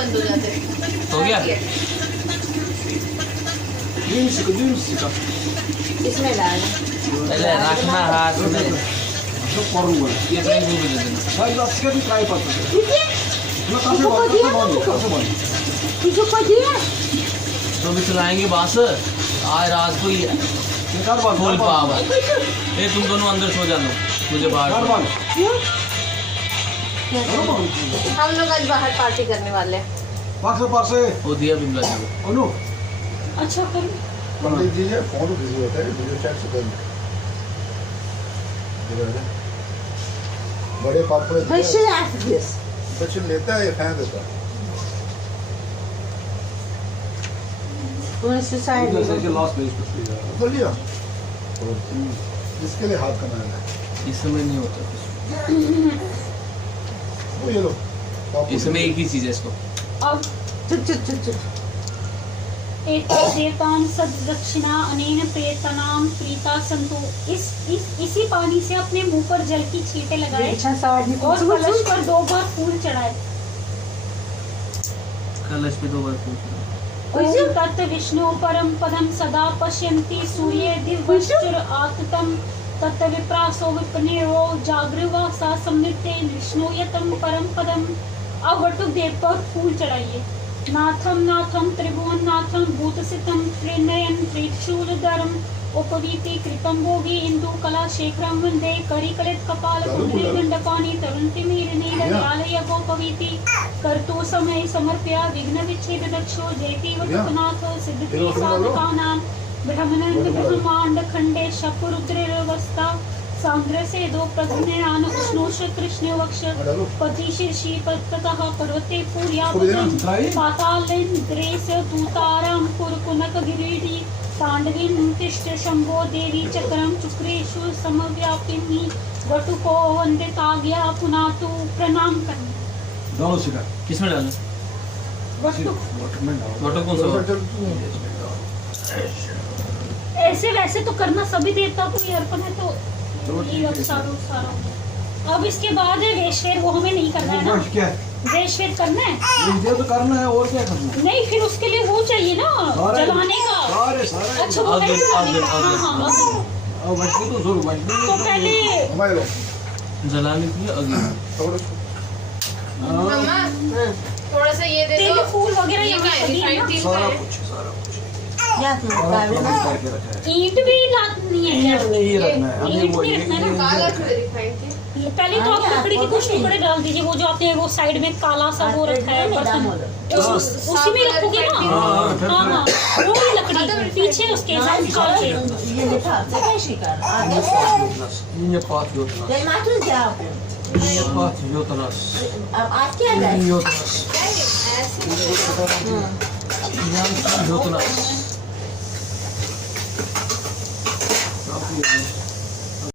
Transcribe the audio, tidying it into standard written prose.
बंद हो जाते। हो गया? इसमें डाल पहले रखना हाथ में। ये फ्रेंच भी दे देना। तो भी चलाएंगे बस आज रात को ही फुल पावर। ये तुम दोनों अंदर सो जाना, मुझे बाहर। हम लोग आज बाहर पार्टी करने वाले हैं। वो दिया बिमला जी को। अच्छा कर पंडित जी है, फोन बिजी होता है, वीडियो चैट से कर बड़े पापड़ बच्चे लेता है, फेंक देता है। बोलिए इसके लिए हाथ कमाना है। इस समय नहीं होता कुछ। वो ये लो, इसमें एक ही चीज है इसको। अब एक देवतान सद दक्षिणा अनेन प्रेतनाम प्रीता संतु। इसी पानी से अपने मुंह पर जल की छींटे लगाए और कलश पर 2 बार फूल चढ़ाए। कलश पे 2 बार फूल। ओम तत् विष्णु परम पदम सदा पश्यन्ति सूर्ये दिव्यश्चर आततम तत् विप्रासो विपनेरो जागृवा सा समृते विष्णु यतम परम पदम। अब वटुक देव पर फूल चढ़ाइए। नाथम नाथम त्रिभुवन नाथम भूतसितम त्रिनयन त्रिशूलधरम उपवीति कृतम भोगी इंदु कला शेखरम वंदे करिकलित कपाल कुंडली दंडपाणि तरुणतिमीरनीलयालय गोपवीति कर्तु समय समर्प्य विघ्न विच्छेद दक्षो जयति वदनाथ सिद्धि साधकानां ब्रह्मनंद ब्रह्मांड खंडे शपुरुद्रवस्था सांद्र से 2 प्रज्ञान उष्णोष कृष्ण वक्ष पति शीर्षि ततः पर्वते पूर्या पातालेन्द्रेश दूताराम कुरकुनक गिरीडी तांडवीं तिष्ठ शंभो देवी चक्रम चुक्रेषु समव्यापिनी वटुको वंदिताज्ञा पुनातु प्रणाम करना। दोनों सिखा किसमें डालना? वटुक वटुक कौन सा? ऐसे वैसे तो करना, सभी देवता को ये अर्पण है तो ये अब सारा। अब इसके बाद है वेशवेर, वो हमें नहीं करना है ना। वेशवेर करना है, ये तो करना है और क्या करना है? नहीं फिर उसके लिए वो चाहिए ना जलाने का। अच्छा वो है जलाने का। हाँ अब बच्चे तो जोर बच गए। तो पहले हमारे जलाने के लिए अग्नि। मम्मा थोड़ा सा ये दे तेल दो। फूल वगैरह यहाँ सभी है ना। सारा कुछ ईंट भी लानी है क्या? नहीं रखना है हमें। ईंट वो नहीं रखना है ना। काला क्यों रिफाइंड की? पहले तो आप लकड़ी के कुछ टुकड़े डाल दीजिए, वो जो आपने वो साइड में काला सा वो रखा है बर्तन, उसी में रखोगे ना। हाँ वो ही लकड़ी पीछे उसके साथ निकाल के। Minha parte de outras. Minha parte de outras. Minha outras. Minha outras.